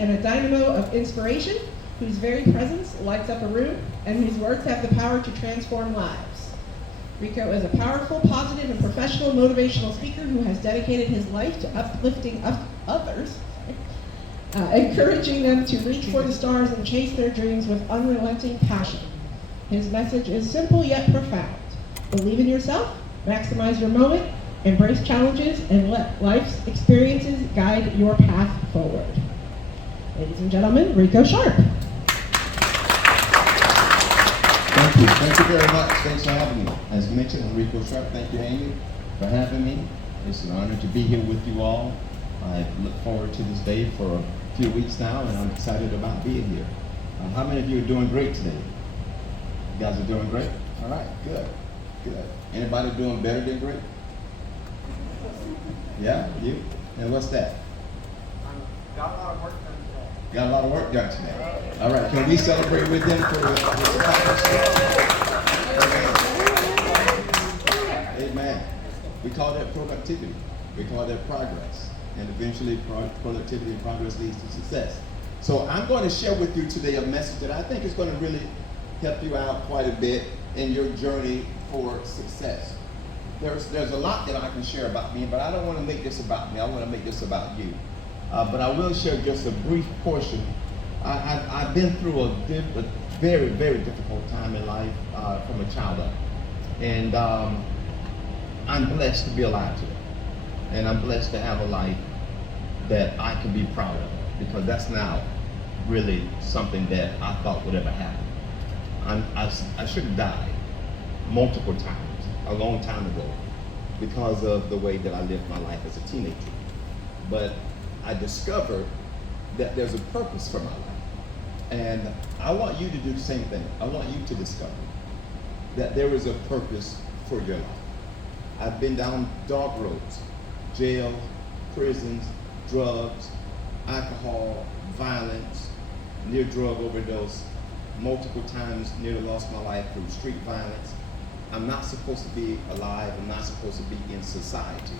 and a dynamo of inspiration, whose very presence lights up a room, and whose words have the power to transform lives. Rico is a powerful, positive, and professional motivational speaker who has dedicated his life to uplifting others, encouraging them to reach for the stars and chase their dreams with unrelenting passion. His message is simple yet profound. Believe in yourself, maximize your moment, embrace challenges, and let life's experiences guide your path forward. Ladies and gentlemen, Rico Sharp. Thank you very much. Thanks for having me. As mentioned, I'm Rico Sharp. Thank you, Amy, for having me. It's an honor to be here with you all. I look forward to this day for a few weeks now, and I'm excited about being here. How many of you are doing great today? You guys are doing great? All right, good. Anybody doing better than great? Yeah, you? And what's that? Got a lot of work done today. Got a lot of work done today. All right, can we celebrate with them for the Amen. We call that productivity. We call that progress. And eventually productivity and progress leads to success. So I'm going to share with you today a message that I think is going to really help you out quite a bit in your journey for success. There's a lot that I can share about me, but I don't want to make this about me. I want to make this about you. But I will share just a brief portion. I've been through a very, very difficult time in life from a child up. And I'm blessed to be alive today. And I'm blessed to have a life that I can be proud of, because that's now really something that I thought would ever happen. I should have died multiple times, a long time ago, because of the way that I lived my life as a teenager. But I discovered that there's a purpose for my life. And I want you to do the same thing. I want you to discover that there is a purpose for your life. I've been down dark roads, jail, prisons, drugs, alcohol, violence, near drug overdose, multiple times nearly lost my life through street violence. I'm not supposed to be alive. I'm not supposed to be in society.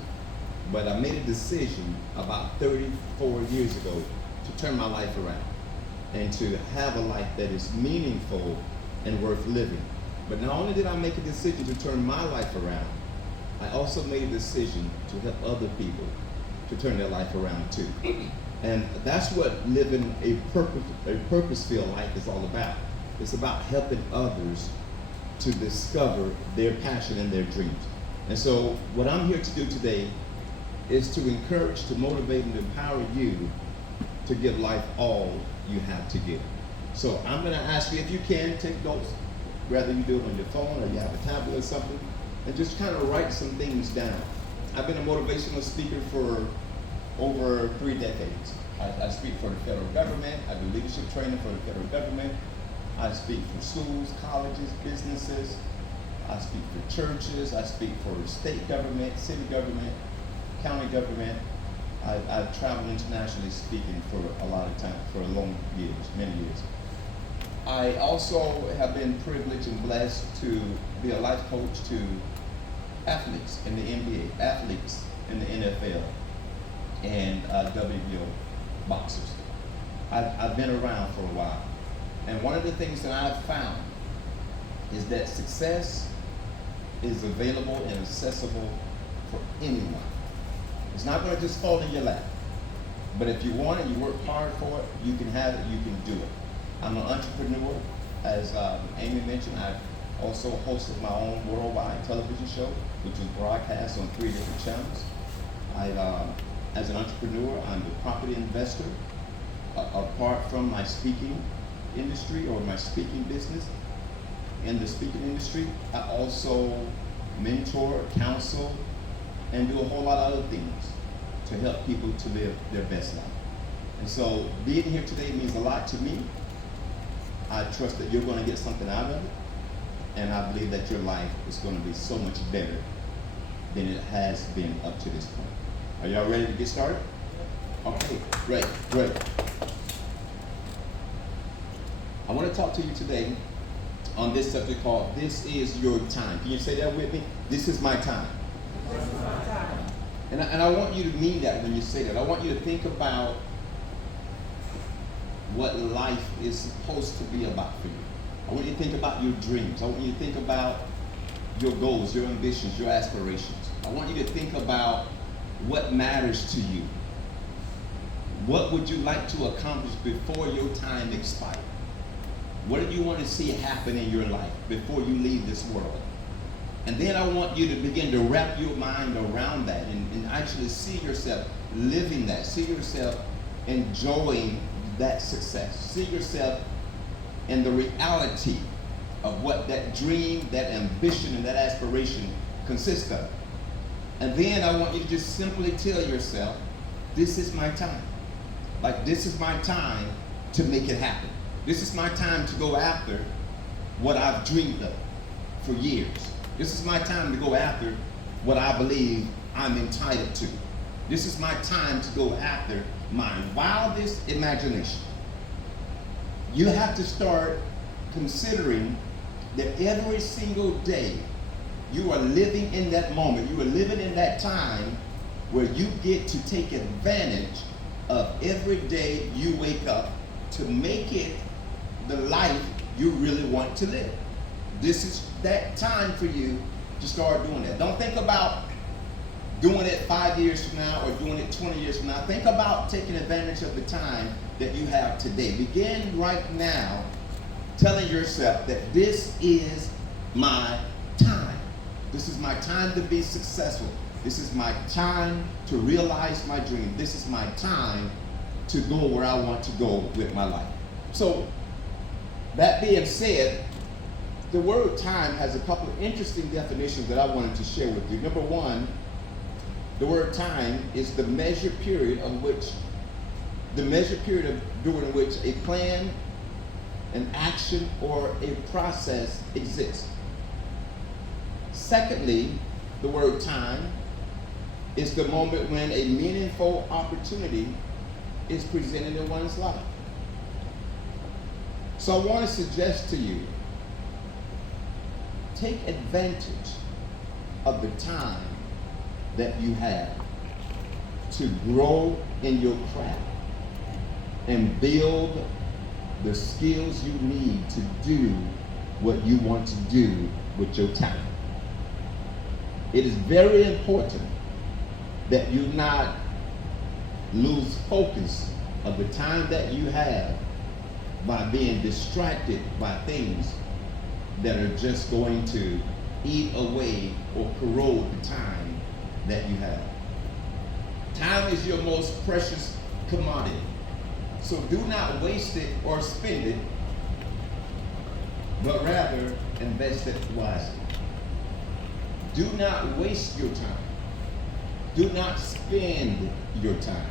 But I made a decision about 34 years ago to turn my life around and to have a life that is meaningful and worth living. But not only did I make a decision to turn my life around, I also made a decision to help other people to turn their life around too. And that's what living a purpose-filled life is all about. It's about helping others to discover their passion and their dreams. And so what I'm here to do today is to encourage, to motivate, and empower you to give life all you have to give. So I'm going to ask you, if you can, take notes, whether you do it on your phone or you have a tablet or something, and just kind of write some things down. I've been a motivational speaker for over 3 decades. I speak for the federal government. I do leadership training for the federal government. I speak for schools, colleges, businesses. I speak for churches. I speak for state government, city government, county government. I've traveled internationally speaking for a lot of time, for long years, many years. I also have been privileged and blessed to be a life coach to athletes in the NBA, athletes in the NFL, and WBO boxers. I've been around for a while. And one of the things that I've found is that success is available and accessible for anyone. It's not going to just fall in your lap. But if you want it, you work hard for it, you can have it, you can do it. I'm an entrepreneur. As Amy mentioned, I've also hosted my own worldwide television show, which was broadcast on 3 different channels. As an entrepreneur, I'm a property investor. Apart from my speaking industry or my speaking business, in the speaking industry, I also mentor, counsel, and do a whole lot of other things to help people to live their best life. And so being here today means a lot to me. I trust that you're going to get something out of it, and I believe that your life is going to be so much better than it has been up to this point. Are y'all ready to get started? Okay, great. I want to talk to you today on this subject called "This is your time." Can you say that with me? This is my time. This is my time. And I want you to mean that when you say that. I want you to think about what life is supposed to be about for you. I want you to think about your dreams. I want you to think about your goals, your ambitions, your aspirations. I want you to think about what matters to you. What would you like to accomplish before your time expires? What do you want to see happen in your life before you leave this world? And then I want you to begin to wrap your mind around that and actually see yourself living that. See yourself enjoying that success. See yourself in the reality of what that dream, that ambition, and that aspiration consists of. And then I want you to just simply tell yourself, this is my time. Like, this is my time to make it happen. This is my time to go after what I've dreamed of for years. This is my time to go after what I believe I'm entitled to. This is my time to go after my wildest imagination. You have to start considering that every single day you are living in that moment. You are living in that time where you get to take advantage of every day you wake up to make it the life you really want to live. This is that time for you to start doing that. Don't think about doing it 5 years from now or doing it 20 years from now. Think about taking advantage of the time that you have today. Begin right now telling yourself that this is my time. This is my time to be successful. This is my time to realize my dream. This is my time to go where I want to go with my life. So, that being said, the word time has a couple of interesting definitions that I wanted to share with you. Number one, the word time is the measured period during which a plan, an action, or a process exists. Secondly, the word time is the moment when a meaningful opportunity is presented in one's life. So I want to suggest to you, take advantage of the time that you have to grow in your craft and build the skills you need to do what you want to do with your time. It is very important that you not lose focus of the time that you have by being distracted by things that are just going to eat away or corrode the time that you have. Time is your most precious commodity. So do not waste it or spend it, but rather invest it wisely. Do not waste your time. Do not spend your time,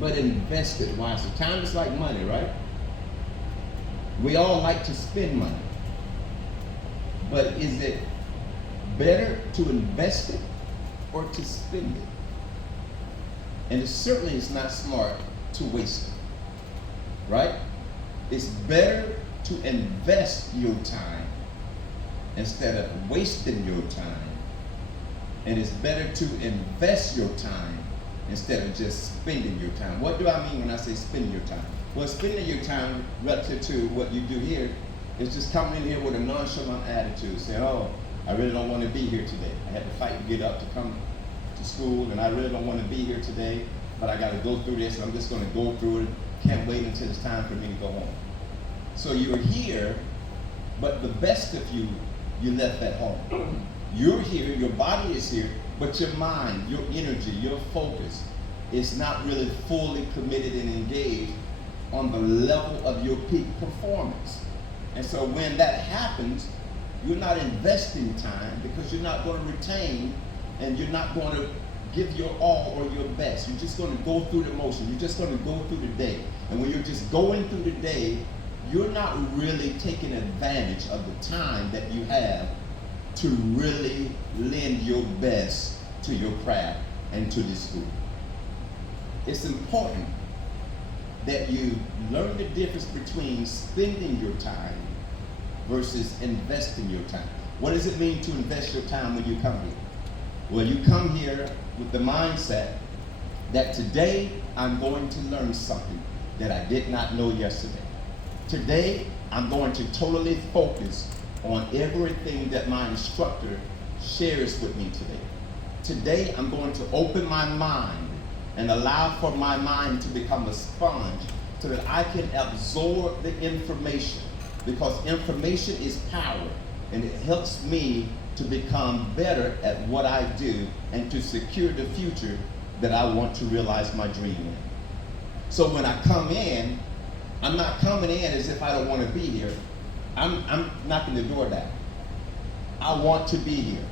but invest it wisely. Time is like money, right? We all like to spend money. But is it better to invest it or to spend it? And it certainly is not smart to waste it, right? It's better to invest your time instead of wasting your time. And it's better to invest your time instead of just spending your time. What do I mean when I say spending your time? Well, spending your time relative to what you do here is just coming in here with a nonchalant attitude, saying, oh, I really don't want to be here today. I had to fight to get up to come to school, and I really don't want to be here today, but I got to go through this, and I'm just going to go through it. Can't wait until it's time for me to go home. So you're here, but the best of you, you left at home. You're here, your body is here, but your mind, your energy, your focus is not really fully committed and engaged on the level of your peak performance. And so when that happens, you're not investing time because you're not going to retain and you're not going to give your all or your best. You're just going to go through the motion. You're just going to go through the day. And when you're just going through the day, you're not really taking advantage of the time that you have to really lend your best to your craft and to this school. It's important that you learn the difference between spending your time versus investing your time. What does it mean to invest your time when you come here? Well, you come here with the mindset that today I'm going to learn something. that I did not know yesterday. Today, I'm going to totally focus on everything that my instructor shares with me today. Today, I'm going to open my mind and allow for my mind to become a sponge so that I can absorb the information, because information is power, and it helps me to become better at what I do and to secure the future that I want to realize my dream in. So when I come in, I'm not coming in as if I don't want to be here. I'm knocking the door down. I want to be here.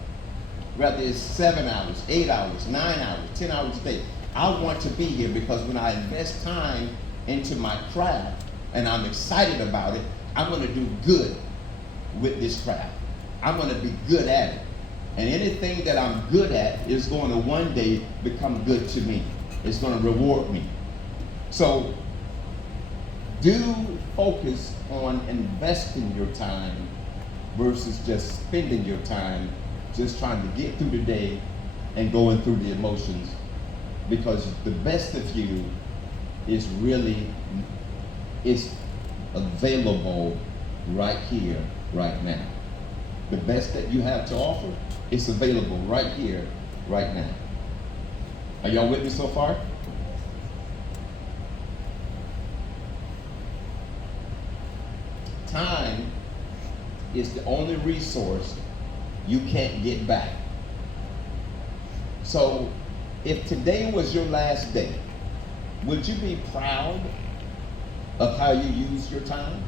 Whether it's 7 hours, 8 hours, 9 hours, 10 hours a day. I want to be here because when I invest time into my craft and I'm excited about it, I'm going to do good with this craft. I'm going to be good at it. And anything that I'm good at is going to one day become good to me. It's going to reward me. So do focus on investing your time versus just spending your time just trying to get through the day and going through the emotions, because the best of you is available right here, right now. The best that you have to offer is available right here, right now. Are y'all with me so far? Time is the only resource you can't get back. So if today was your last day, would you be proud of how you used your time?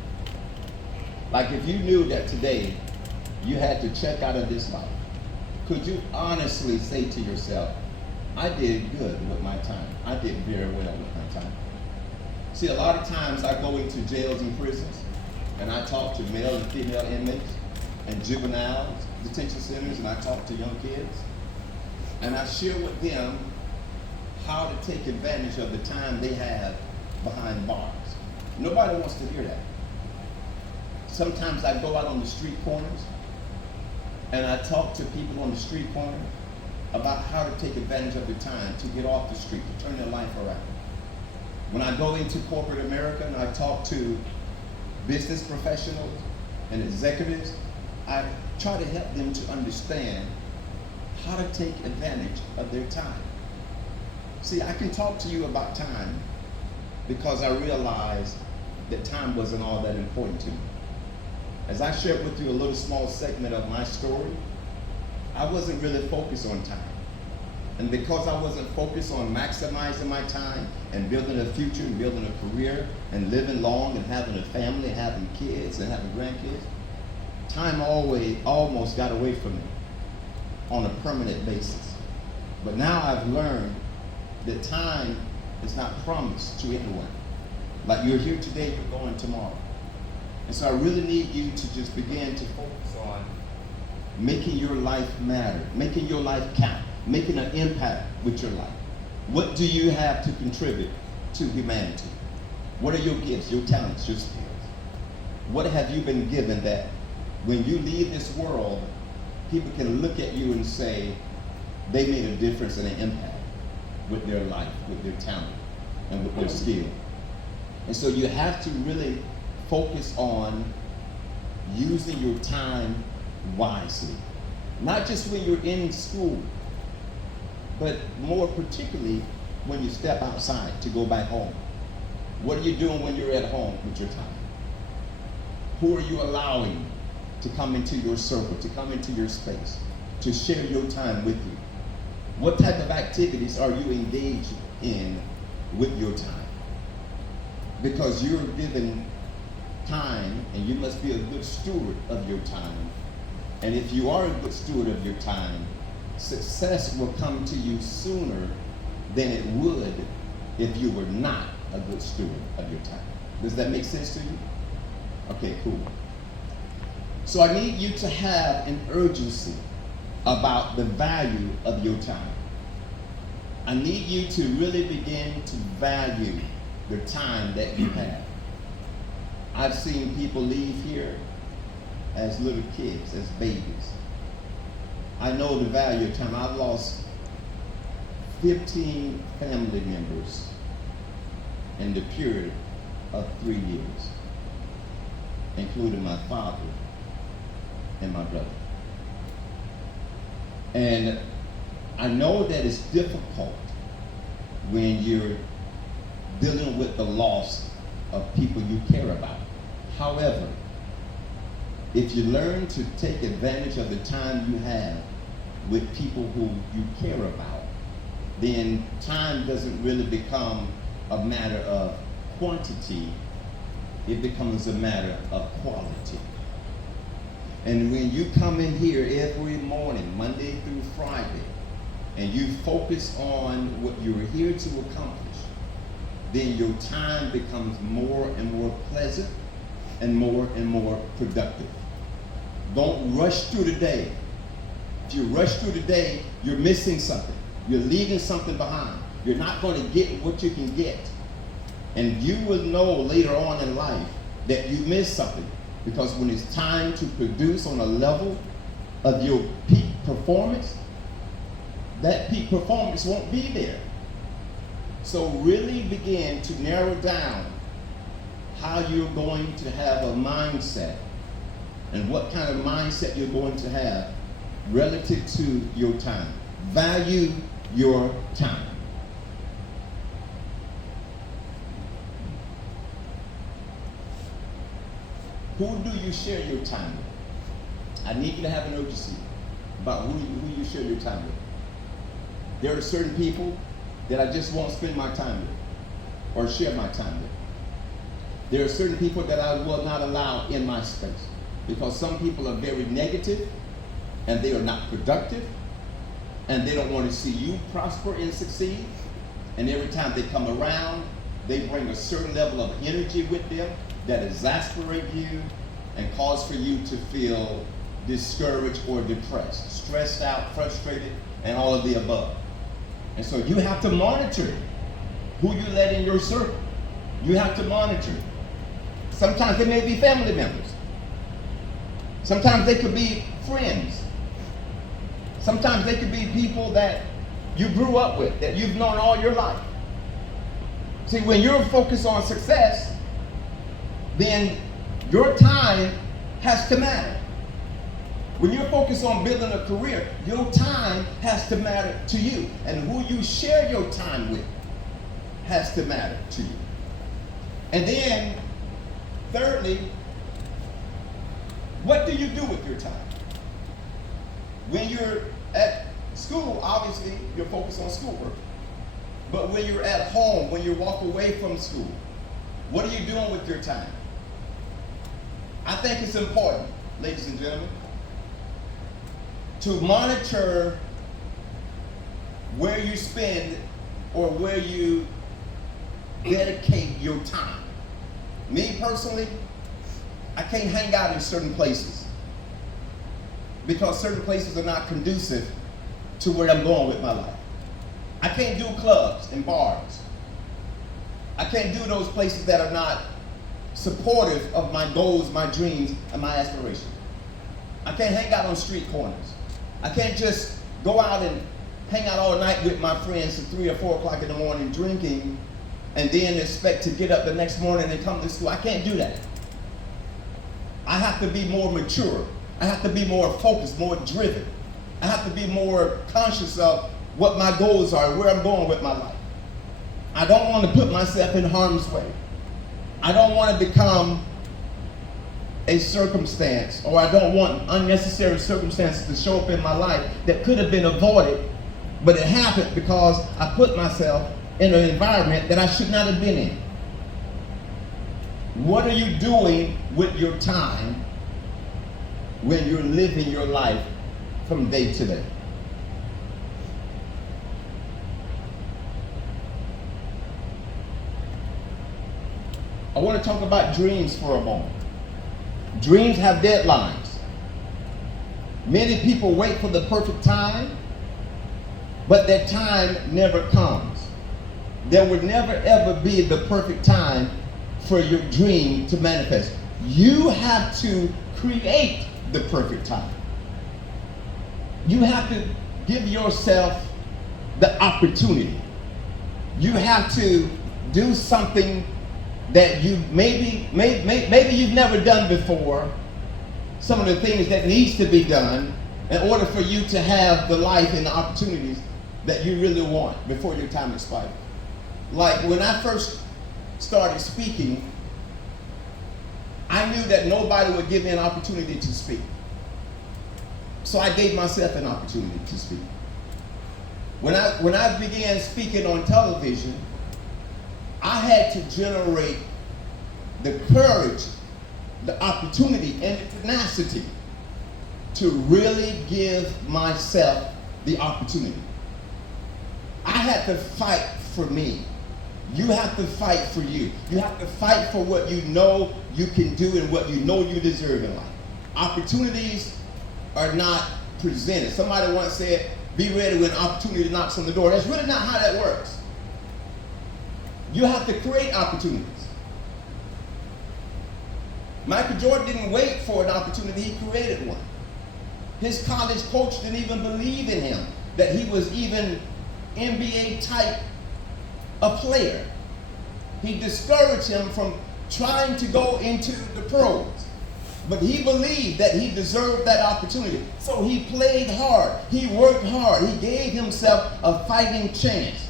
Like if you knew that today you had to check out of this life, could you honestly say to yourself, I did good with my time. I did very well with my time. See, a lot of times I go into jails and prisons and I talk to male and female inmates and juvenile detention centers, and I talk to young kids, and I share with them how to take advantage of the time they have behind bars. Nobody wants to hear that. Sometimes I go out on the street corners and I talk to people on the street corner about how to take advantage of their time to get off the street, to turn their life around. When I go into corporate America and I talk to business professionals and executives, I try to help them to understand how to take advantage of their time. See, I can talk to you about time because I realized that time wasn't all that important to me. As I shared with you a little small segment of my story, I wasn't really focused on time. And because I wasn't focused on maximizing my time and building a future and building a career and living long and having a family, having kids and having grandkids, time almost got away from me on a permanent basis. But now I've learned that time is not promised to anyone. Like you're here today, you're going tomorrow. And so I really need you to just begin to focus on making your life matter, making your life count, making an impact with your life. What do you have to contribute to humanity? What are your gifts, your talents, your skills? What have you been given that when you leave this world, people can look at you and say they made a difference and an impact with their life, with their talent, and with their skill? And so you have to really focus on using your time wisely. Not just when you're in school, but more particularly when you step outside to go back home. What are you doing when you're at home with your time? Who are you allowing to come into your circle, to come into your space, to share your time with you? What type of activities are you engaged in with your time? Because you're given time and you must be a good steward of your time. And if you are a good steward of your time, success will come to you sooner than it would if you were not a good steward of your time. Does that make sense to you? Okay, cool. So I need you to have an urgency about the value of your time. I need you to really begin to value the time that you have. I've seen people leave here as little kids, as babies. I know the value of time. I've lost 15 family members in the period of 3 years, including my father and my brother. And I know that it's difficult when you're dealing with the loss of people you care about. However, if you learn to take advantage of the time you have with people who you care about, then time doesn't really become a matter of quantity, it becomes a matter of quality. And when you come in here every morning, Monday through Friday, and you focus on what you're here to accomplish, then your time becomes more and more pleasant and more productive. Don't rush through the day. If you rush through the day, you're missing something. You're leaving something behind. You're not going to get what you can get. And you will know later on in life that you missed something. Because when it's time to produce on a level of your peak performance, that peak performance won't be there. So really begin to narrow down how you're going to have a mindset and what kind of mindset you're going to have relative to your time. Value your time. Who do you share your time with? I need you to have an urgency about who you share your time with. There are certain people that I just won't spend my time with or share my time with. There are certain people that I will not allow in my space because some people are very negative and they are not productive and they don't want to see you prosper and succeed. And every time they come around, they bring a certain level of energy with them that exasperate you and cause for you to feel discouraged or depressed, stressed out, frustrated, and all of the above. And so you have to monitor who you let in your circle. You have to monitor. Sometimes they may be family members. Sometimes they could be friends. Sometimes they could be people that you grew up with, that you've known all your life. See, when you're focused on success, then your time has to matter. When you're focused on building a career, your time has to matter to you. And who you share your time with has to matter to you. And then, thirdly, what do you do with your time? When you're at school, obviously, you're focused on schoolwork. But when you're at home, when you walk away from school, what are you doing with your time? I think it's important, ladies and gentlemen, to monitor where you spend or where you dedicate your time. Me personally, I can't hang out in certain places because certain places are not conducive to where I'm going with my life. I can't do clubs and bars. I can't do those places that are not supportive of my goals, my dreams, and my aspirations. I can't hang out on street corners. I can't just go out and hang out all night with my friends at 3 or 4 o'clock in the morning drinking and then expect to get up the next morning and come to school. I can't do that. I have to be more mature. I have to be more focused, more driven. I have to be more conscious of what my goals are, where I'm going with my life. I don't want to put myself in harm's way. I don't want to become a circumstance, or I don't want unnecessary circumstances to show up in my life that could have been avoided, but it happened because I put myself in an environment that I should not have been in. What are you doing with your time when you're living your life from day to day? I want to talk about dreams for a moment. Dreams have deadlines. Many people wait for the perfect time, but that time never comes. There will never ever be the perfect time for your dream to manifest. You have to create the perfect time. You have to give yourself the opportunity. You have to do something that you maybe you've never done before, some of the things that needs to be done in order for you to have the life and the opportunities that you really want before your time expires. Like when I first started speaking, I knew that nobody would give me an opportunity to speak. So I gave myself an opportunity to speak. When I began speaking on television, I had to generate the courage, the opportunity, and the tenacity to really give myself the opportunity. I had to fight for me. You have to fight for you. You have to fight for what you know you can do and what you know you deserve in life. Opportunities are not presented. Somebody once said, be ready when opportunity knocks on the door. That's really not how that works. You have to create opportunities. Michael Jordan didn't wait for an opportunity, he created one. His college coach didn't even believe in him, that he was even NBA type a player. He discouraged him from trying to go into the pros. But he believed that he deserved that opportunity. So he played hard. He worked hard. He gave himself a fighting chance.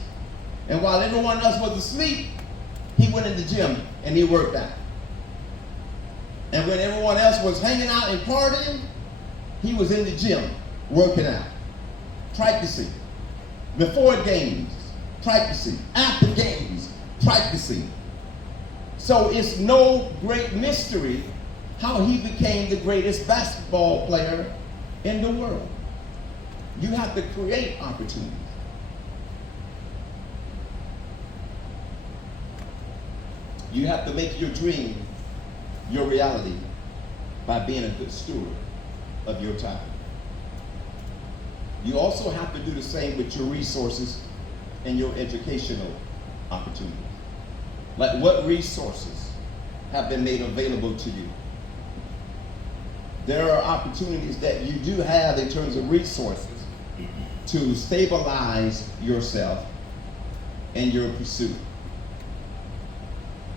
And while everyone else was asleep, he went in the gym and he worked out. And when everyone else was hanging out and partying, he was in the gym working out, practicing. Before games, practicing. After games, practicing. So it's no great mystery how he became the greatest basketball player in the world. You have to create opportunities. You have to make your dream your reality by being a good steward of your time. You also have to do the same with your resources and your educational opportunities. Like, what resources have been made available to you? There are opportunities that you do have in terms of resources to stabilize yourself and your pursuit.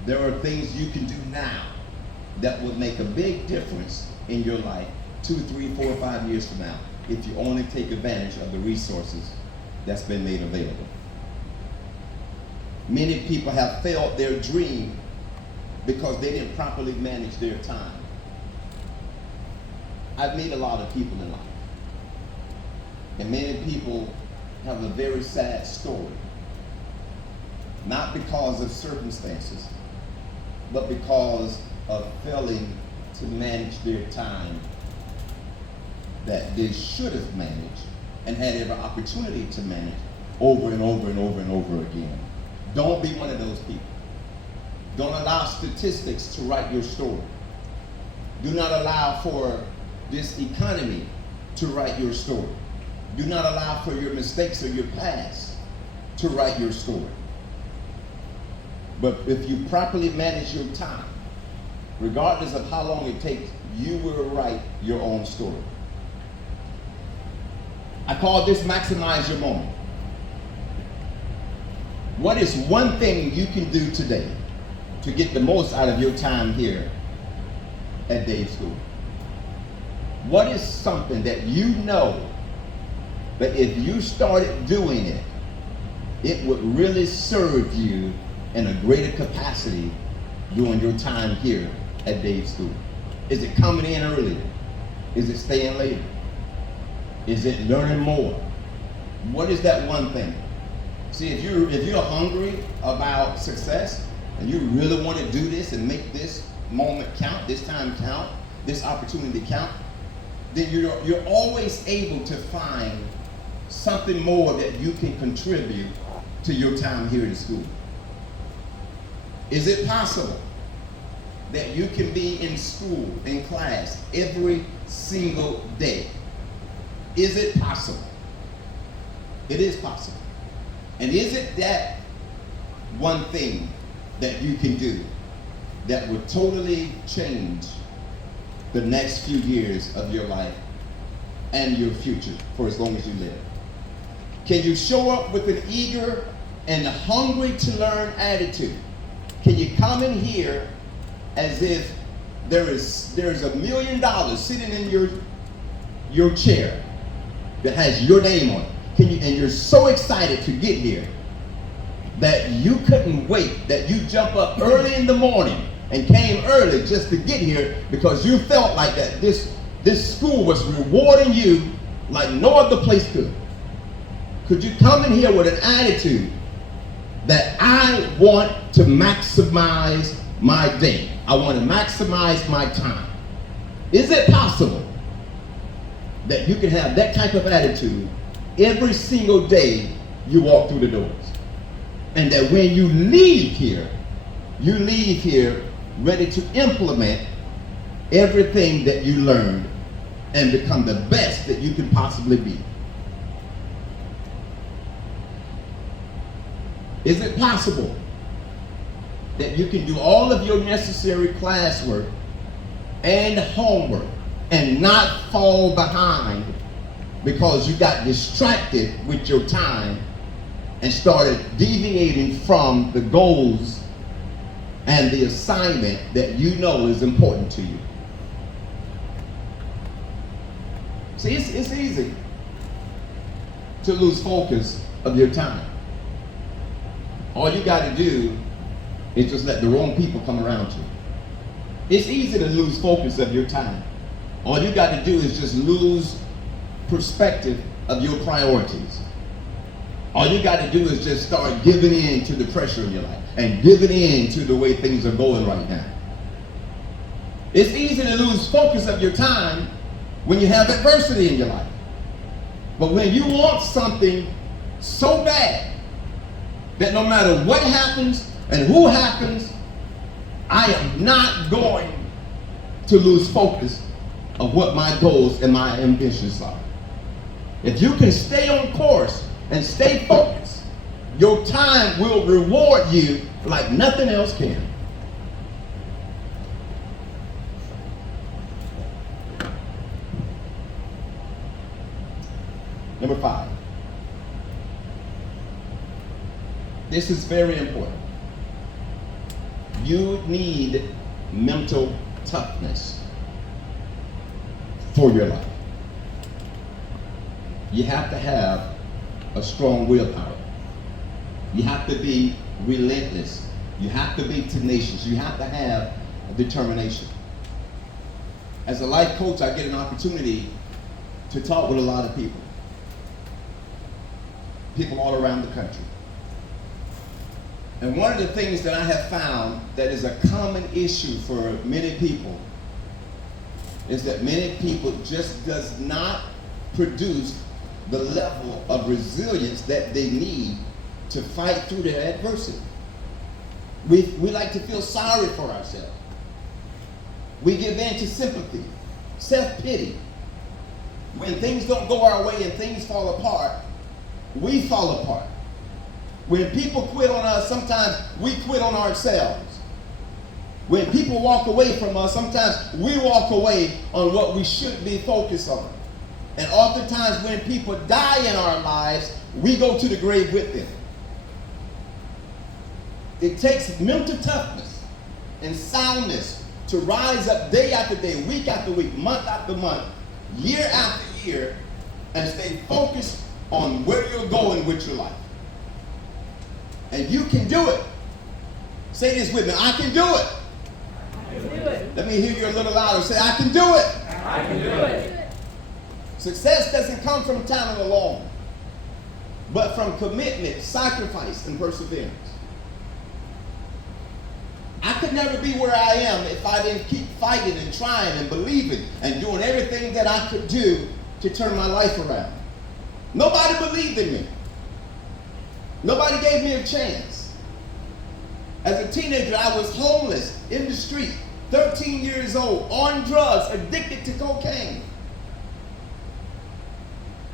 There are things you can do now that would make a big difference in your life 2, 3, 4, 5 years from now if you only take advantage of the resources that's been made available. Many people have failed their dream because they didn't properly manage their time. I've met a lot of people in life, and many people have a very sad story, not because of circumstances, but because of failing to manage their time that they should have managed and had every opportunity to manage over and over and over and over again. Don't be one of those people. Don't allow statistics to write your story. Do not allow for this economy to write your story. Do not allow for your mistakes or your past to write your story. But if you properly manage your time, regardless of how long it takes, you will write your own story. I call this maximize your moment. What is one thing you can do today to get the most out of your time here at Dave School? What is something that you know that if you started doing it, it would really serve you in a greater capacity during your time here at Dave School? Is it coming in earlier? Is it staying later? Is it learning more? What is that one thing? See, if you're hungry about success and you really want to do this and make this moment count, this time count, this opportunity count, then you're always able to find something more that you can contribute to your time here in school. Is it possible that you can be in school, in class, every single day? Is it possible? It is possible. And is it that one thing that you can do that would totally change the next few years of your life and your future for as long as you live? Can you show up with an eager and hungry to learn attitude? Can you come in here as if there's $1 million sitting in your chair that has your name on it? And you're so excited to get here that you couldn't wait, that you jump up early in the morning and came early just to get here because you felt like that this school was rewarding you like no other place could. Could you come in here with an attitude that I want to maximize my day? I want to maximize my time. Is it possible that you can have that type of attitude every single day you walk through the doors? And that when you leave here ready to implement everything that you learned and become the best that you can possibly be. Is it possible that you can do all of your necessary classwork and homework and not fall behind because you got distracted with your time and started deviating from the goals and the assignment that you know is important to you? See, it's easy to lose focus of your time. All you got to do is just let the wrong people come around you. It's easy to lose focus of your time. All you got to do is just lose perspective of your priorities. All you got to do is just start giving in to the pressure in your life and giving in to the way things are going right now. It's easy to lose focus of your time when you have adversity in your life. But when you want something so bad that no matter what happens and who happens, I am not going to lose focus of what my goals and my ambitions are. If you can stay on course and stay focused, your time will reward you like nothing else can. Number 5. This is very important. You need mental toughness for your life. You have to have a strong willpower. You have to be relentless. You have to be tenacious. You have to have a determination. As a life coach, I get an opportunity to talk with a lot of people all around the country. And one of the things that I have found that is a common issue for many people is that many people just does not produce the level of resilience that they need to fight through their adversity. We like to feel sorry for ourselves. We give in to sympathy, self-pity. When things don't go our way and things fall apart, we fall apart. When people quit on us, sometimes we quit on ourselves. When people walk away from us, sometimes we walk away on what we should be focused on. And oftentimes when people die in our lives, we go to the grave with them. It takes mental toughness and soundness to rise up day after day, week after week, month after month, year after year, and stay focused on where you're going with your life. And you can do it. Say this with me. I can do it. I can do it. Let me hear you a little louder. Say, I can do it. I can do it. Success doesn't come from talent alone, but from commitment, sacrifice, and perseverance. I could never be where I am if I didn't keep fighting and trying and believing and doing everything that I could do to turn my life around. Nobody believed in me. Nobody gave me a chance. As a teenager, I was homeless in the street, 13 years old, on drugs, addicted to cocaine.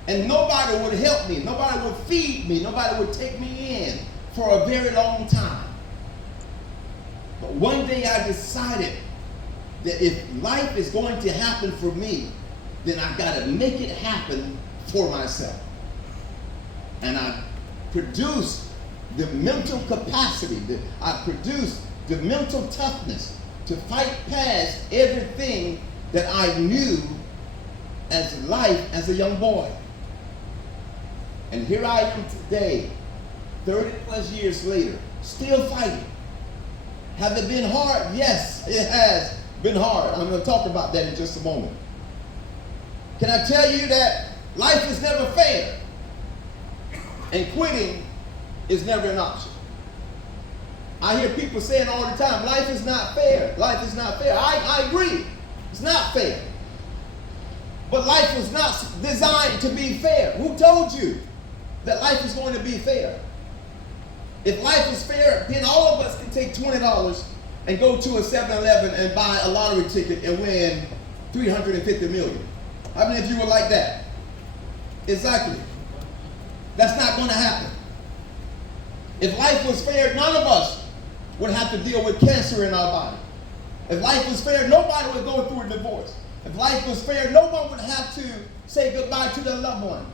And nobody would help me. Nobody would feed me. Nobody would take me in for a very long time. But one day I decided that if life is going to happen for me, then I've got to make it happen for myself. And I produced the mental capacity, I produced the mental toughness to fight past everything that I knew as life as a young boy. And here I am today, 30 plus years later, still fighting. Has it been hard? Yes, it has been hard. I'm going to talk about that in just a moment. Can I tell you that life is never fair, and quitting is never an option? I hear people saying all the time, life is not fair. Life is not fair. I agree. It's not fair. But life was not designed to be fair. Who told you that life is going to be fair? If life is fair, then all of us can take $20 and go to a 7-Eleven and buy a lottery ticket and win $350 million. How many of you would like that? Exactly. That's not going to happen. If life was fair, none of us would have to deal with cancer in our body. If life was fair, nobody would go through a divorce. If life was fair, no one would have to say goodbye to their loved one.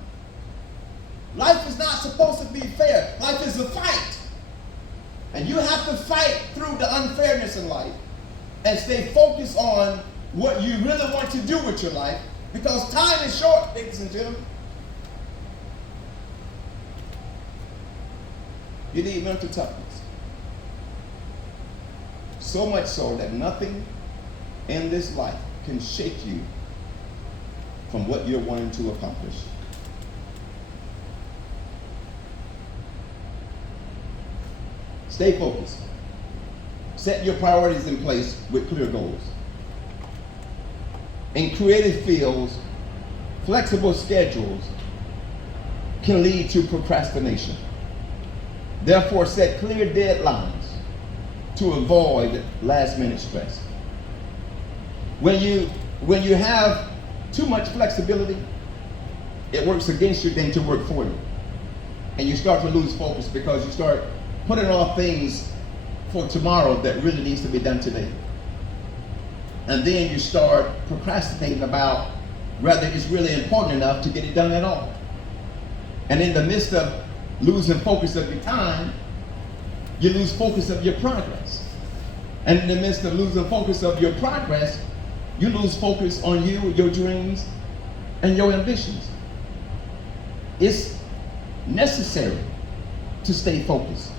Life is not supposed to be fair. Life is a fight. And you have to fight through the unfairness in life and stay focused on what you really want to do with your life, because time is short, ladies and gentlemen. You need mental toughness. So much so that nothing in this life can shake you from what you're wanting to accomplish. Stay focused. Set your priorities in place with clear goals. In creative fields, flexible schedules can lead to procrastination. Therefore, set clear deadlines to avoid last-minute stress. When you have too much flexibility, it works against you than to work for you. And you start to lose focus because you start putting off things for tomorrow that really needs to be done today. And then you start procrastinating about whether it's really important enough to get it done at all. And in the midst of losing focus of your time, you lose focus of your progress. And in the midst of losing focus of your progress, you lose focus on you, your dreams, and your ambitions. It's necessary to stay focused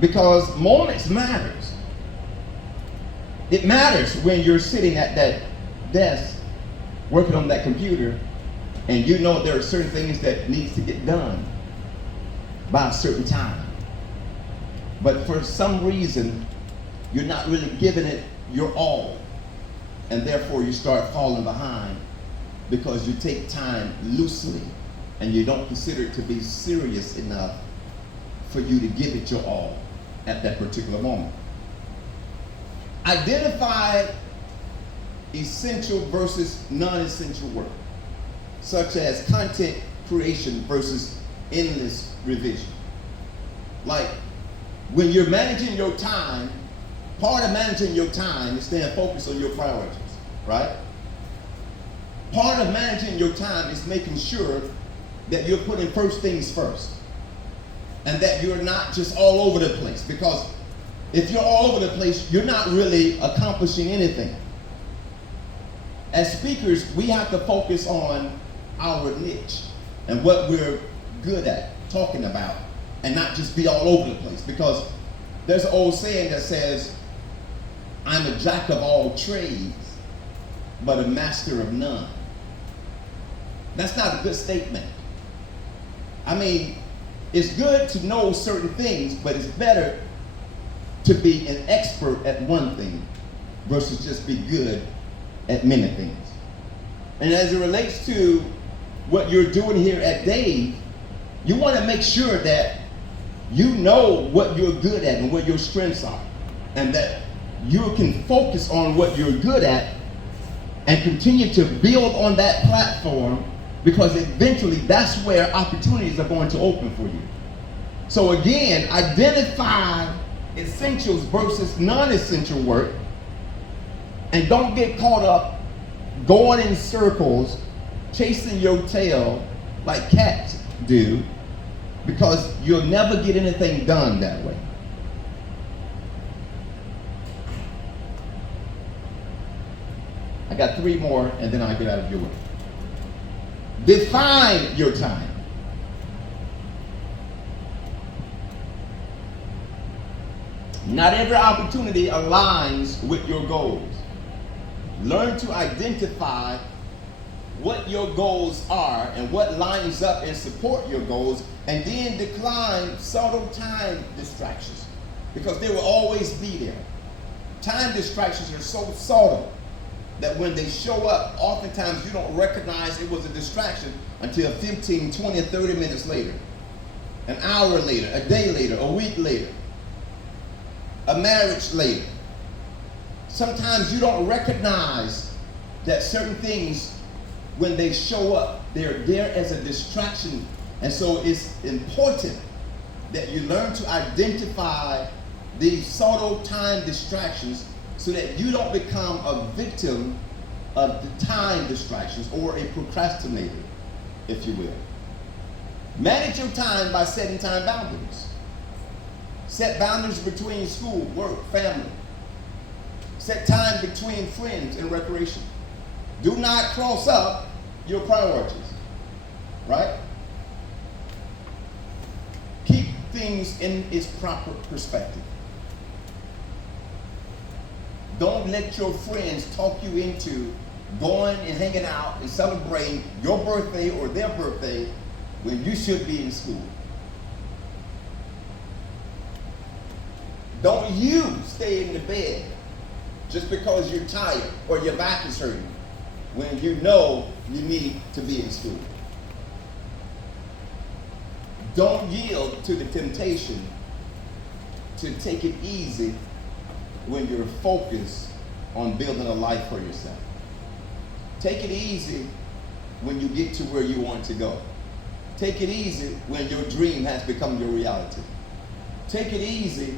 because moments matters. It matters when you're sitting at that desk working on that computer and you know there are certain things that needs to get done by a certain time. But for some reason, you're not really giving it your all. And therefore you start falling behind because you take time loosely and you don't consider it to be serious enough for you to give it your all at that particular moment. Identify essential versus non-essential work, such as content creation versus endless revision. Like when you're managing your time, part of managing your time is staying focused on your priorities, right? Part of managing your time is making sure that you're putting first things first and that you're not just all over the place, because if you're all over the place, you're not really accomplishing anything. As speakers, we have to focus on our niche and what we're good at talking about and not just be all over the place, because there's an old saying that says, I'm a jack of all trades, but a master of none. That's not a good statement. I mean, it's good to know certain things, but it's better to be an expert at one thing versus just be good at many things. And as it relates to what you're doing here at Dave, you want to make sure that you know what you're good at and what your strengths are, and that you can focus on what you're good at and continue to build on that platform, because eventually that's where opportunities are going to open for you. So again, identify essentials versus non-essential work, and don't get caught up going in circles chasing your tail like cats do, because you'll never get anything done that way. I got 3 more, and then I'll get out of your way. Define your time. Not every opportunity aligns with your goals. Learn to identify what your goals are and what lines up and support your goals, and then decline subtle time distractions, because they will always be there. Time distractions are so subtle that when they show up, oftentimes you don't recognize it was a distraction until 15, 20, 30 minutes later, an hour later, a day later, a week later, a marriage later. Sometimes you don't recognize that certain things, when they show up, they're there as a distraction. And so it's important that you learn to identify these subtle time distractions so that you don't become a victim of the time distractions or a procrastinator, if you will. Manage your time by setting time boundaries. Set boundaries between school, work, family. Set time between friends and recreation. Do not cross up your priorities, right? Keep things in its proper perspective. Don't let your friends talk you into going and hanging out and celebrating your birthday or their birthday when you should be in school. Don't you stay in the bed just because you're tired or your back is hurting when you know you need to be in school. Don't yield to the temptation to take it easy when you're focused on building a life for yourself. Take it easy when you get to where you want to go. Take it easy when your dream has become your reality. Take it easy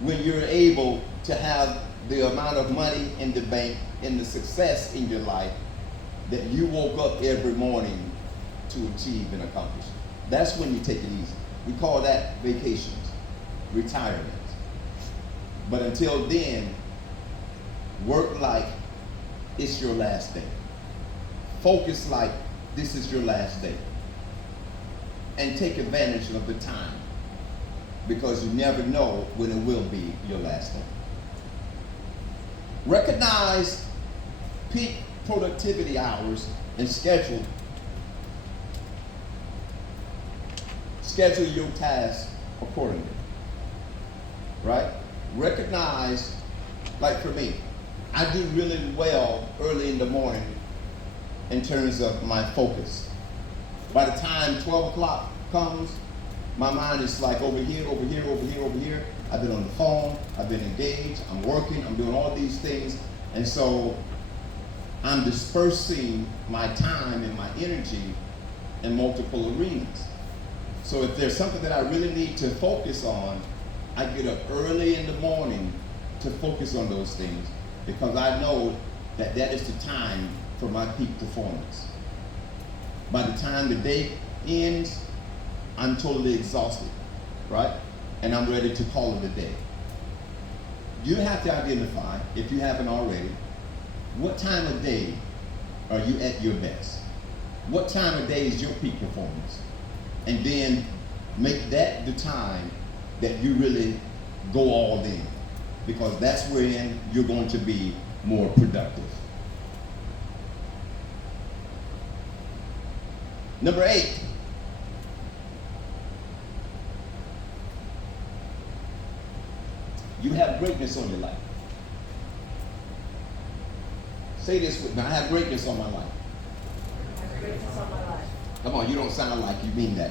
when you're able to have the amount of money in the bank and the success in your life that you woke up every morning to achieve and accomplish. That's when you take it easy. We call that vacations, retirement. But until then, work like it's your last day. Focus like this is your last day. And take advantage of the time, because you never know when it will be your last day. Recognize peak productivity hours and schedule your tasks accordingly, right? Recognize, like for me, I do really well early in the morning in terms of my focus. By the time 12 o'clock comes, my mind is like over here, over here, over here, over here. I've been on the phone, I've been engaged, I'm working, I'm doing all these things. And so I'm dispersing my time and my energy in multiple arenas. So if there's something that I really need to focus on, I get up early in the morning to focus on those things, because I know that that is the time for my peak performance. By the time the day ends, I'm totally exhausted, right? And I'm ready to call it a day. You have to identify, if you haven't already, what time of day are you at your best? What time of day is your peak performance? And then make that the time that you really go all in, because that's when you're going to be more productive. Number 8. You have greatness on your life. Say this with me. I have greatness on my life. I have greatness on my life. Come on, you don't sound like you mean that.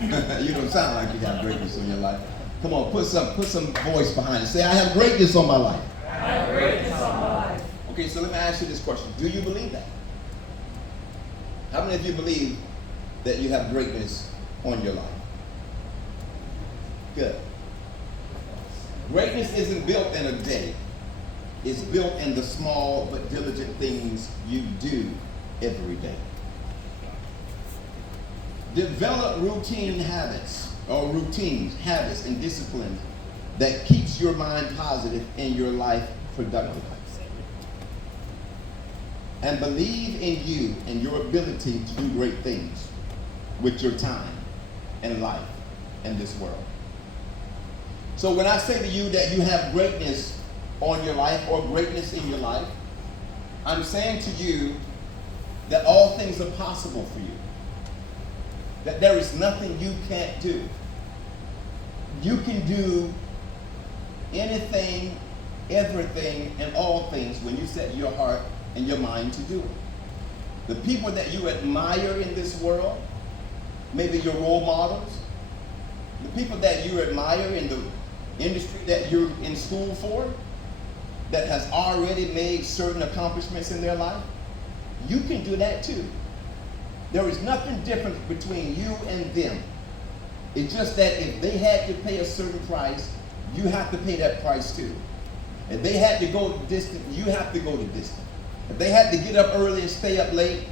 You don't sound like you got greatness on your life. Come on, put some voice behind it. Say, I have greatness on my life. I have greatness on my life. Okay, so let me ask you this question. Do you believe that? How many of you believe that you have greatness on your life? Good. Greatness isn't built in a day. It's built in the small but diligent things you do every day. Develop routines, habits, and disciplines that keeps your mind positive and your life productive. and believe in you and your ability to do great things with your time and life in this world. So when I say to you that you have greatness on your life or greatness in your life, I'm saying to you that all things are possible for you. That there is nothing you can't do. You can do anything, everything, and all things when you set your heart and your mind to do it. The people that you admire in this world, maybe your role models, the people that you admire in the industry that you're in school for, that has already made certain accomplishments in their life, you can do that too. There is nothing different between you and them. It's just that if they had to pay a certain price, you have to pay that price too. If they had to go the distance, you have to go the distance. If they had to get up early and stay up late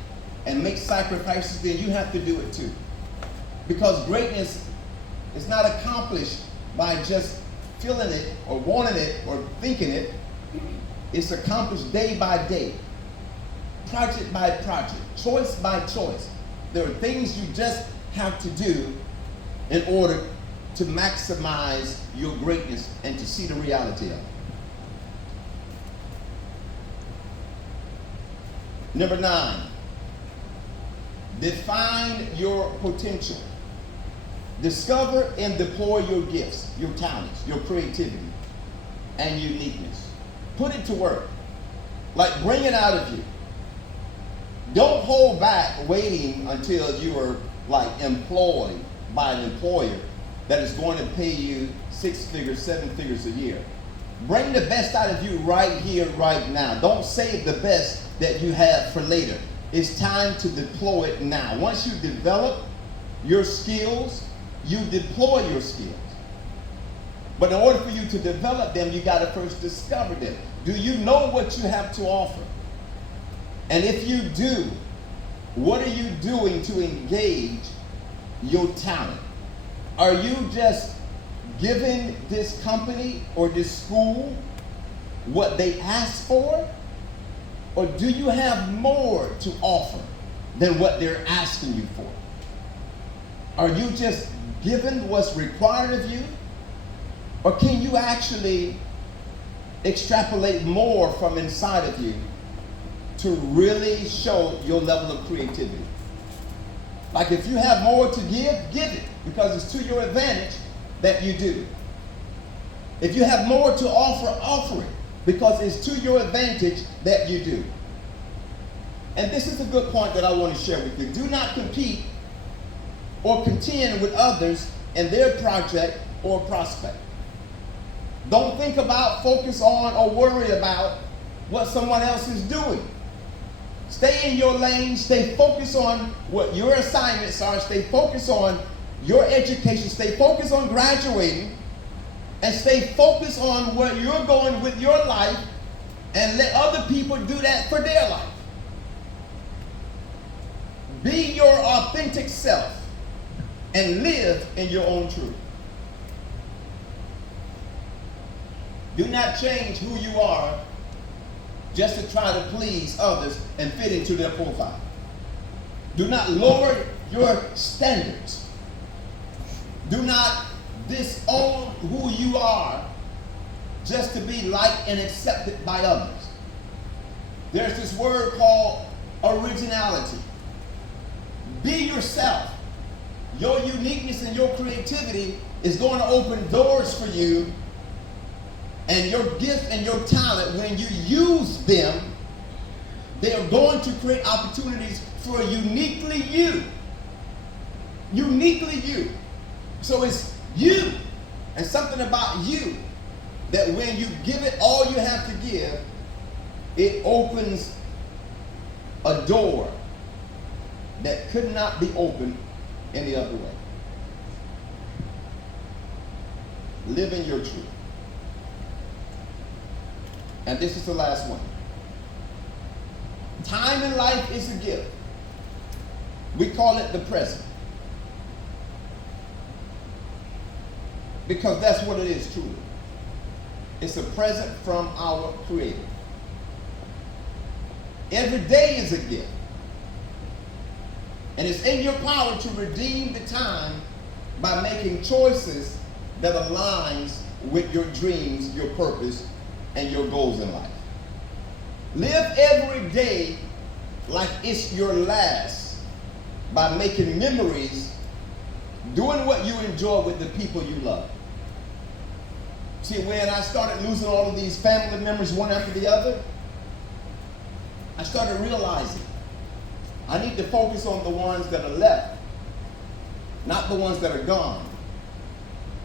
and make sacrifices, then you have to do it too. Because greatness is not accomplished by just feeling it or wanting it or thinking it. It's accomplished day by day, project by project, choice by choice. There are things you just have to do in order to maximize your greatness and to see the reality of it. Number 9, define your potential. Discover and deploy your gifts, your talents, your creativity, and uniqueness. Put it to work. Like, bring it out of you. Don't hold back waiting until you are like employed by an employer that is going to pay you 6 figures, 7 figures a year. Bring the best out of you right here, right now. Don't save the best that you have for later. It's time to deploy it now. Once you develop your skills, you deploy your skills. But in order for you to develop them, you got to first discover them. Do you know what you have to offer? And if you do, what are you doing to engage your talent? Are you just giving this company or this school what they ask for? Or do you have more to offer than what they're asking you for? Are you just giving what's required of you? Or can you actually extrapolate more from inside of you to really show your level of creativity? Like, if you have more to give it, because it's to your advantage that you do. If you have more to offer, offer it, because it's to your advantage that you do. And this is a good point that I want to share with you. Do not compete or contend with others in their project or prospect. Don't think about, focus on, or worry about what someone else is doing. Stay in your lane, stay focused on what your assignments are, stay focused on your education, stay focused on graduating, and stay focused on where you're going with your life, and let other people do that for their life. Be your authentic self and live in your own truth. Do not change who you are just to try to please others and fit into their profile. Do not lower your standards. Do not disown who you are just to be liked and accepted by others. There's this word called originality. Be yourself. Your uniqueness and your creativity is going to open doors for you, and your gift and your talent, when you use them, they are going to create opportunities for uniquely you. Uniquely you. So it's you and something about you that when you give it all you have to give, it opens a door that could not be opened any other way. Live in your truth. And this is the last one. Time in life is a gift. We call it the present. Because that's what it is truly. It's a present from our Creator. Every day is a gift. And it's in your power to redeem the time by making choices that aligns with your dreams, your purpose, and your goals in life. Live every day like it's your last by making memories, doing what you enjoy with the people you love. See, when I started losing all of these family members one after the other, I started realizing I need to focus on the ones that are left, not the ones that are gone,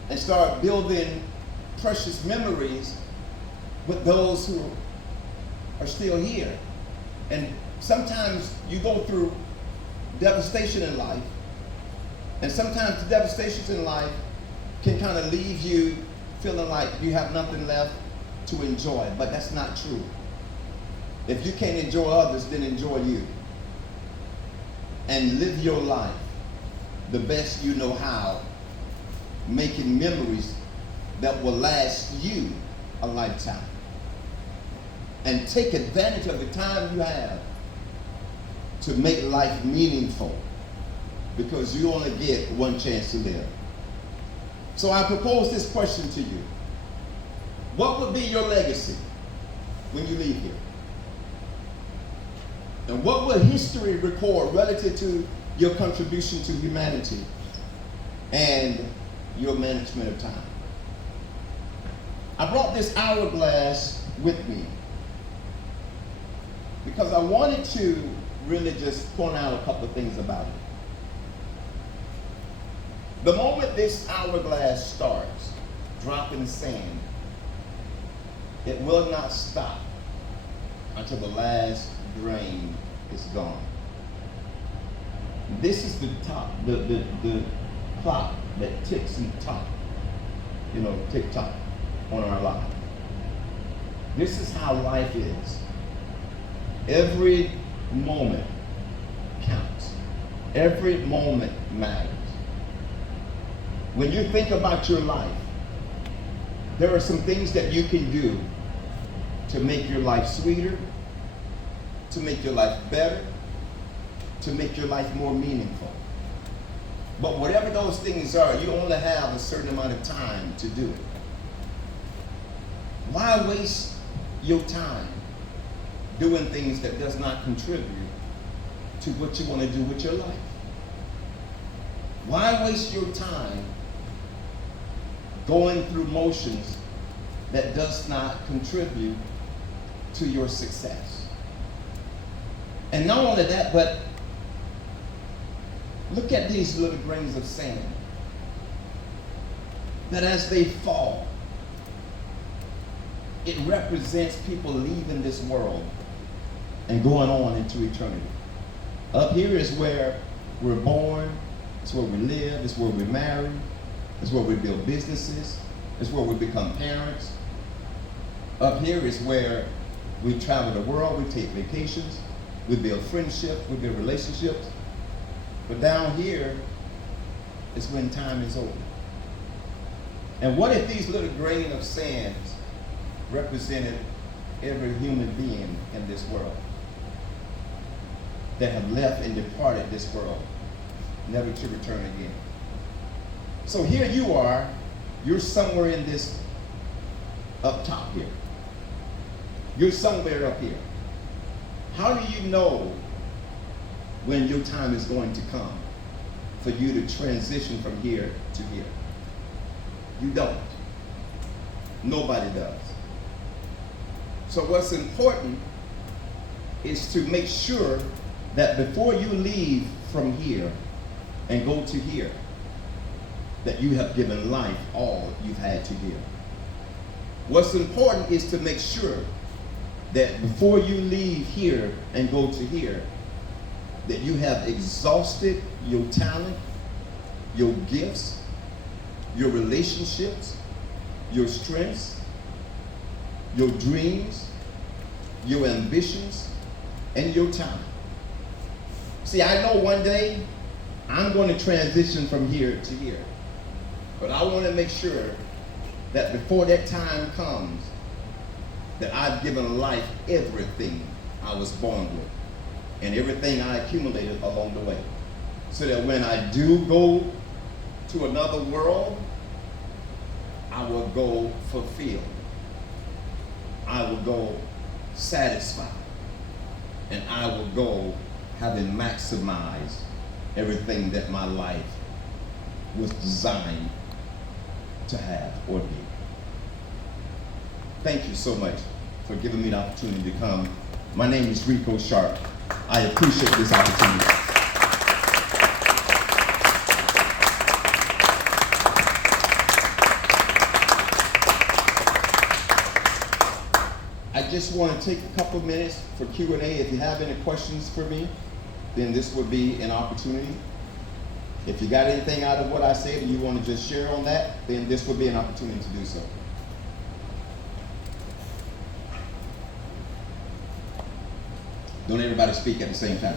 and start building precious memories with those who are still here. And sometimes you go through devastation in life, and sometimes the devastations in life can kind of leave you feeling like you have nothing left to enjoy, but that's not true. If you can't enjoy others, then enjoy you. And live your life the best you know how, making memories that will last you a lifetime. And take advantage of the time you have to make life meaningful, because you only get one chance to live. So I propose this question to you. What would be your legacy when you leave here? And what will history record relative to your contribution to humanity and your management of time? I brought this hourglass with me because I wanted to really just point out a couple of things about it. The moment this hourglass starts dropping sand, it will not stop until the last grain is gone. This is the top, the clock that ticks and tock, tick tock on our life. This is how life is. Every moment counts. Every moment matters. When you think about your life, there are some things that you can do to make your life sweeter, to make your life better, to make your life more meaningful. But whatever those things are, you only have a certain amount of time to do it. Why waste your time doing things that does not contribute to what you want to do with your life? Why waste your time going through motions that does not contribute to your success? And not only that, but look at these little grains of sand that as they fall, it represents people leaving this world and going on into eternity. Up here is where we're born, it's where we live, it's where we marry, it's where we build businesses, it's where we become parents. Up here is where we travel the world, we take vacations, we build friendships, we build relationships. But down here is when time is over. And what if these little grain of sand represented every human being in this world that have left and departed this world, never to return again? So here you are, you're somewhere in this up top here. You're somewhere up here. How do you know when your time is going to come for you to transition from here to here? You don't. Nobody does. So what's important is to make sure that before you leave from here and go to here, that you have given life all you've had to give. What's important is to make sure that before you leave here and go to here, that you have exhausted your talent, your gifts, your relationships, your strengths, your dreams, your ambitions, and your time. See, I know one day I'm going to transition from here to here. But I want to make sure that before that time comes, that I've given life everything I was born with and everything I accumulated along the way. So that when I do go to another world, I will go fulfilled. I will go satisfied. And I will go having maximized everything that my life was designed to have or be. Thank you so much for giving me the opportunity to come. My name is Rico Sharp. I appreciate this opportunity. I just want to take a couple minutes for Q&A. If you have any questions for me, then this would be an opportunity. If you got anything out of what I said and you want to just share on that, then this would be an opportunity to do so. Don't everybody speak at the same time.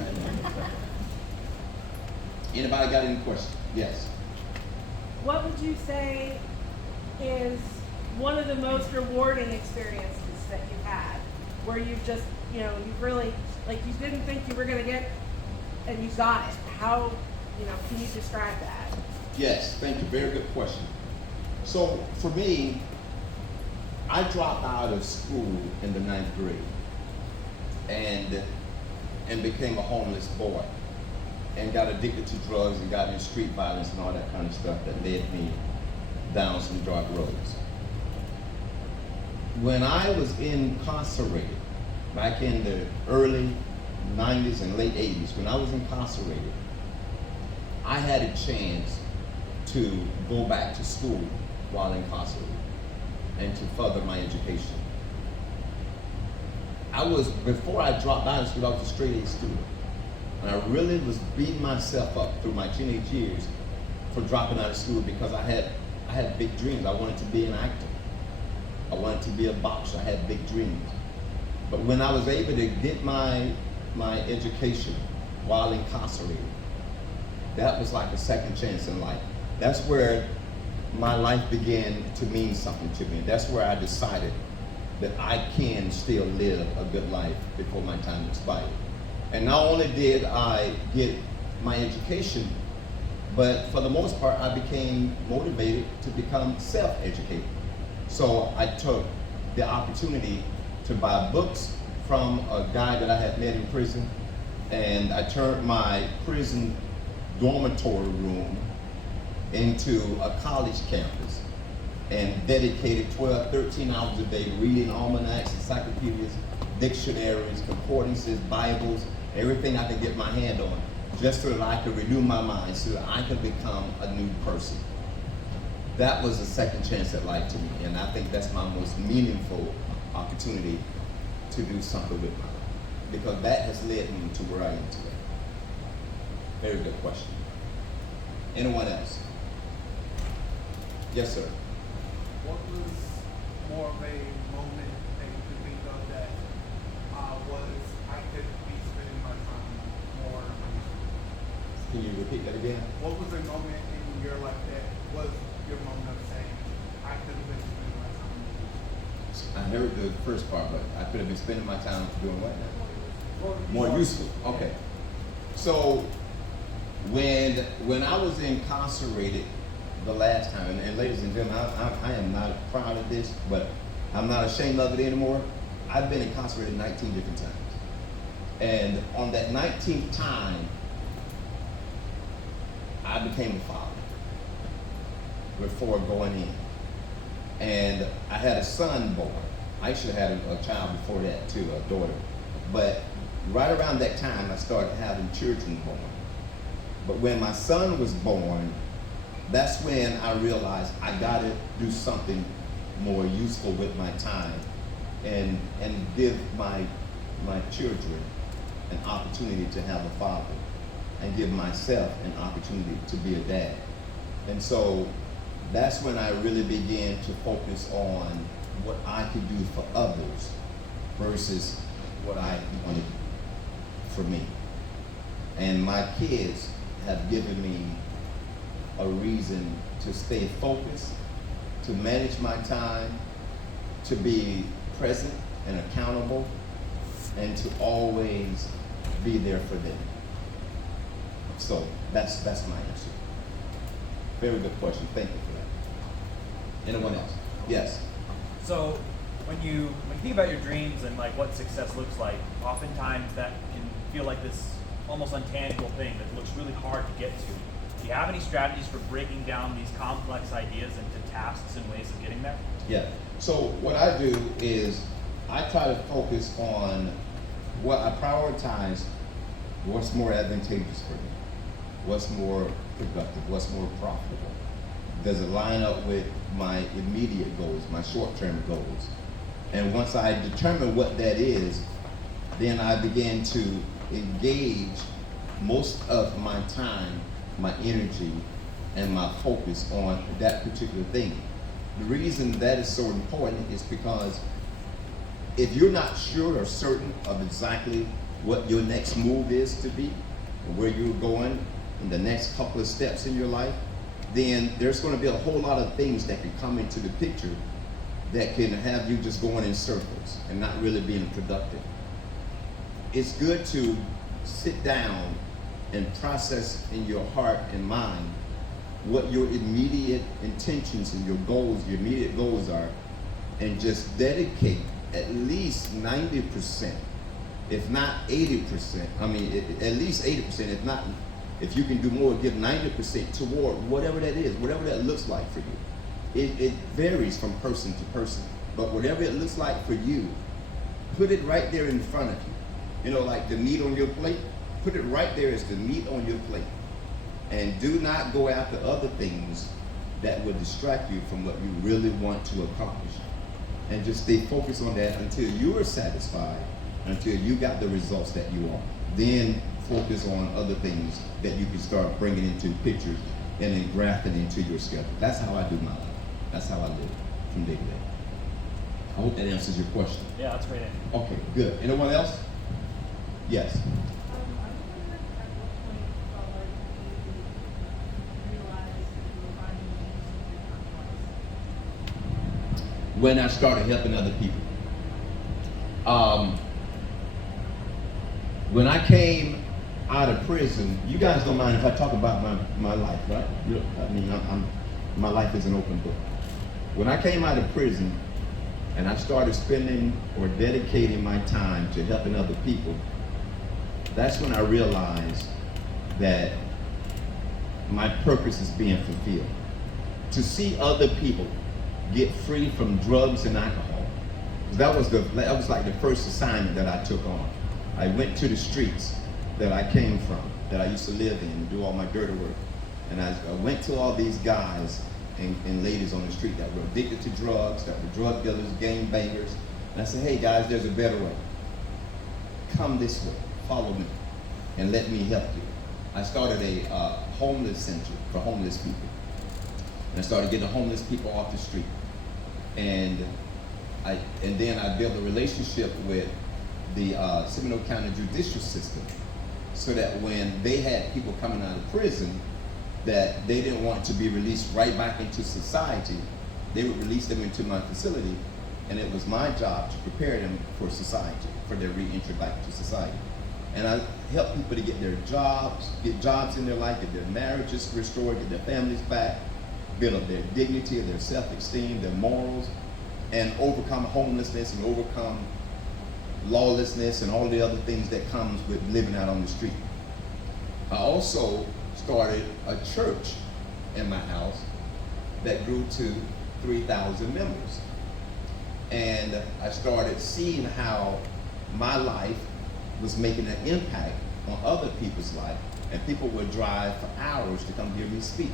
Anybody got any questions? Yes. What would you say is one of the most rewarding experiences that you've had, where you've just, you've really, like, you didn't think you were going to get, and you got it? How, can you describe that? Yes, thank you. Very good question. So for me, I dropped out of school in the 9th grade and became a homeless boy and got addicted to drugs and got into street violence and all that kind of stuff that led me down some dark roads. When I was incarcerated back in the early 90s and late 80s, when I was incarcerated, I had a chance to go back to school while incarcerated and to further my education. Before I dropped out of school, I was a straight A student. And I really was beating myself up through my teenage years for dropping out of school because I had big dreams. I wanted to be an actor. I wanted to be a boxer. I had big dreams. But when I was able to get my education while incarcerated, that was like a second chance in life. That's where my life began to mean something to me. That's where I decided that I can still live a good life before my time expired. And not only did I get my education, but for the most part, I became motivated to become self-educated. So I took the opportunity to buy books from a guy that I had met in prison, and I turned my prison dormitory room into a college campus and dedicated 12, 13 hours a day reading almanacs, encyclopedias, dictionaries, concordances, Bibles, everything I could get my hand on, just so that I could renew my mind, so that I could become a new person. That was a second chance at life to me, and I think that's my most meaningful opportunity to do something with my life, because that has led me to where I am today. Very good question. Anyone else? Yes, sir. What was more of a moment that you could think of that I could be spending my time more on YouTube? Can you repeat that again? What was a moment in your life that was your moment of saying, I could have been spending my time on YouTube? I heard the first part, but I could have been spending my time doing what now? More useful. Okay. So when I was incarcerated the last time, and ladies and gentlemen, I am not proud of this, but I'm not ashamed of it anymore. I've been incarcerated 19 different times. And on that 19th time, I became a father before going in. And I had a son born. I actually had a child before that too, a daughter. But right around that time, I started having children born. But when my son was born, that's when I realized I gotta do something more useful with my time and give my children an opportunity to have a father and give myself an opportunity to be a dad. And so that's when I really began to focus on what I could do for others versus what I wanted for me. And my kids have given me a reason to stay focused, to manage my time, to be present and accountable, and to always be there for them. So that's my answer. Very good question. Thank you for that. Anyone else? Yes. So when you think about your dreams and like what success looks like, oftentimes that can feel like this almost untangible thing that looks really hard to get to. Do you have any strategies for breaking down these complex ideas into tasks and ways of getting there? Yeah. So what I do is I try to focus on what I prioritize, what's more advantageous for me, what's more productive, what's more profitable. Does it line up with my immediate goals, my short-term goals? And once I determine what that is, then I begin to engage most of my time, my energy, and my focus on that particular thing. The reason that is so important is because if you're not sure or certain of exactly what your next move is to be, or where you're going in the next couple of steps in your life, then there's going to be a whole lot of things that can come into the picture that can have you just going in circles and not really being productive. It's good to sit down and process in your heart and mind what your immediate intentions and your goals, your immediate goals are, and just dedicate at least 90%, if not 80%, at least 80%, if not, if you can do more, give 90% toward whatever that is, whatever that looks like for you. It varies from person to person, but whatever it looks like for you, put it right there in front of you. You know, like the meat on your plate, put it right there as the meat on your plate. And do not go after other things that will distract you from what you really want to accomplish. And just stay focused on that until you are satisfied, until you got the results that you want. Then focus on other things that you can start bringing into pictures and then grafting into your schedule. That's how I do my life. That's how I live from day to day. I hope that answers your question. Yeah, that's great. Okay, good. Anyone else? Yes. When I started helping other people. When I came out of prison, you guys don't mind if I talk about my life, right? My life is an open book. When I came out of prison and I started spending or dedicating my time to helping other people, that's when I realized that my purpose is being fulfilled. To see other people get free from drugs and alcohol. That was like the first assignment that I took on. I went to the streets that I came from, that I used to live in and do all my dirty work. And I went to all these guys and ladies on the street that were addicted to drugs, that were drug dealers, gang bangers. And I said, hey guys, there's a better way. Come this way, follow me, and let me help you. I started a homeless center for homeless people. And I started getting homeless people off the street. And then I built a relationship with the Seminole County judicial system so that when they had people coming out of prison that they didn't want to be released right back into society, they would release them into my facility, and it was my job to prepare them for society, for their re-entry back to society. And I help people to get their jobs, get jobs in their life, get their marriages restored, get their families back, build up their dignity, their self-esteem, their morals, and overcome homelessness and overcome lawlessness and all the other things that comes with living out on the street. I also started a church in my house that grew to 3,000 members. And I started seeing how my life was making an impact on other people's life, and people would drive for hours to come hear me speak.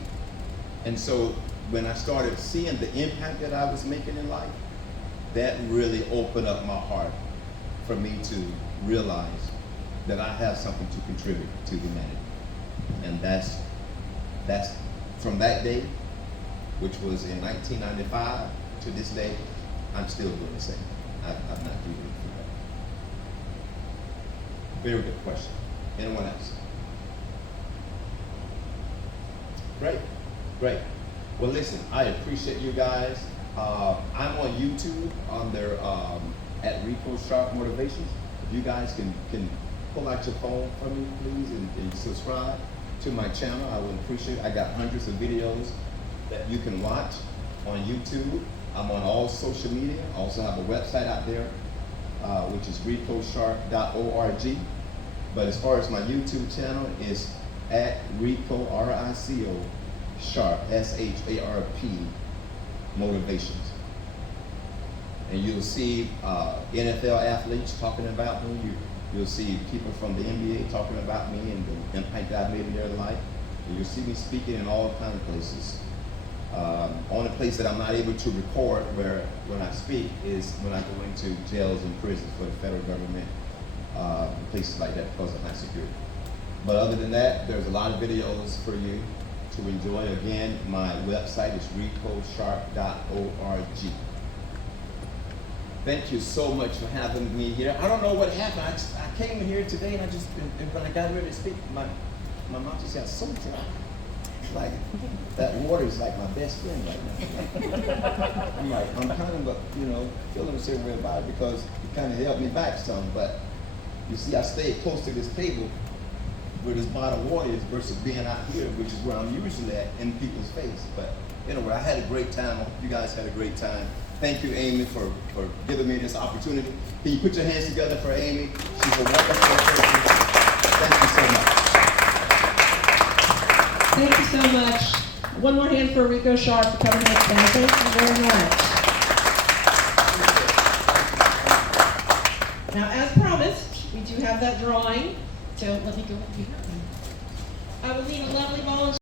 And so when I started seeing the impact that I was making in life, that really opened up my heart for me to realize that I have something to contribute to humanity. And that's from that day, which was in 1995, to this day, I'm still doing the same. I'm not doing for that. Very good question. Anyone else? Great. Well, listen, I appreciate you guys. I'm on YouTube under at Rico Sharp Motivations. If you guys can pull out your phone for me, please, and subscribe to my channel, I would appreciate it. I got hundreds of videos that you can watch on YouTube. I'm on all social media. I also have a website out there, which is ricosharp.org. But as far as my YouTube channel, it's at Rico, R-I-C-O, Sharp, S-H-A-R-P, Motivations. And you'll see NFL athletes talking about me. You'll see people from the NBA talking about me and the impact that I made in their life. And you'll see me speaking in all kinds of places. Only place that I'm not able to record when I speak is when I go into jails and prisons for the federal government, places like that because of high security. But other than that, there's a lot of videos for you to enjoy. Again, my website is ricosharp.org. Thank you so much for having me here. I don't know what happened. I came in here today and when I got ready to speak, my mouth just got so dry. Like, that water is like my best friend right now. I'm kind of, feeling a certain way about it because it kind of held me back some. But you see, I stayed close to this table where this bottle of water is versus being out here, which is where I'm usually at in people's face. But anyway, I had a great time. I hope you guys had a great time. Thank you, Amy, for giving me this opportunity. Can you put your hands together for Amy? She's a wonderful person. Thank you so much. Thank you so much. One more hand for Rico Sharp for coming here today. Thank you very much. Now, as promised, we do have that drawing. So let me go. I will need a lovely volunteer.